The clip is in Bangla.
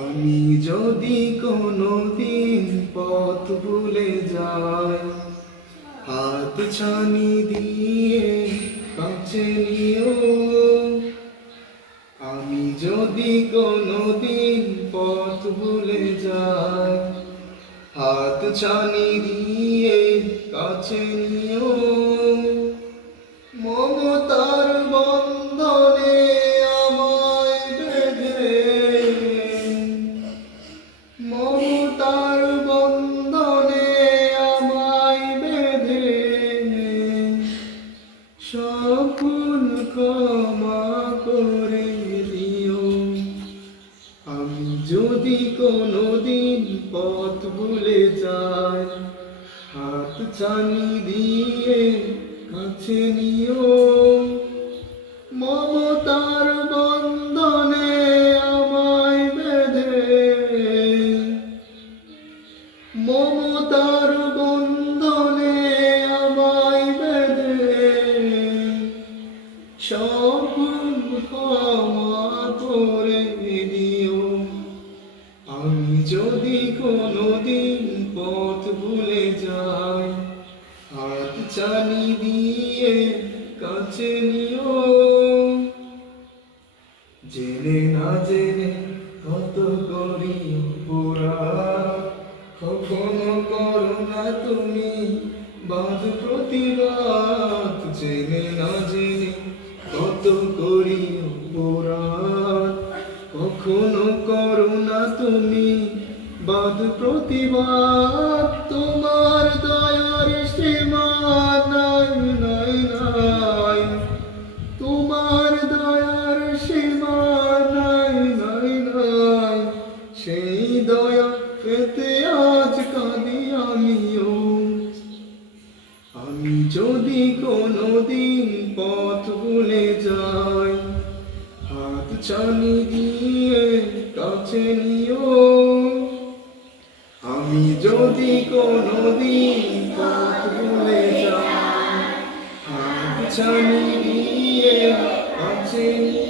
আমি যদি কোনোদিন পথ ভুলে যাই, হাত ছানি দিয়ে কাছে নিও। আমি যদি কোনোদিন পথ ভুলে যাই, হাত ছানি দিয়ে কাছে নিও। মমতার বন্ধনে আমায় বেঁধে, মমতার বন্ধনে আমায় বেঁধে সকল ক্ষমা করে দিও। আমি যদি কোনোদিন পথ ভুলে যাই, হাত ছানি দিয়ে কাছে নিও। মমতার বন্ধনে আমায় বেঁধে, মমতার বন্ধনে আমায় বেঁধে সকল ক্ষমা করে দিও। আমি যদি কোনোদিন পথ ভুলে যাই, হাত ছানি দিয়ে কাছে নিও। জেনে না জেনে কত করি অপরাধ, কখনো করো না তুমি বাদ প্রতিবাদ। জেনে না জেনে কত করি অপরাধ, কখনো করো না তুমি বাদ প্রতিবাদ। তোমার দয়ার সীমা নাই নাই নাই, তোমার দয়ার সীমা নাই নাই নাই। সেই দয়া পেতে আজ কাঁদি আমিও। আমি যদি কোনোদিন পথ ভুলে যাই, হাত ছানি দিয়ে কাছে নিও। আমি যদি কোনোদিন পথ ভুলে যাই, হাত ছানি দিয়ে কাছে নিও।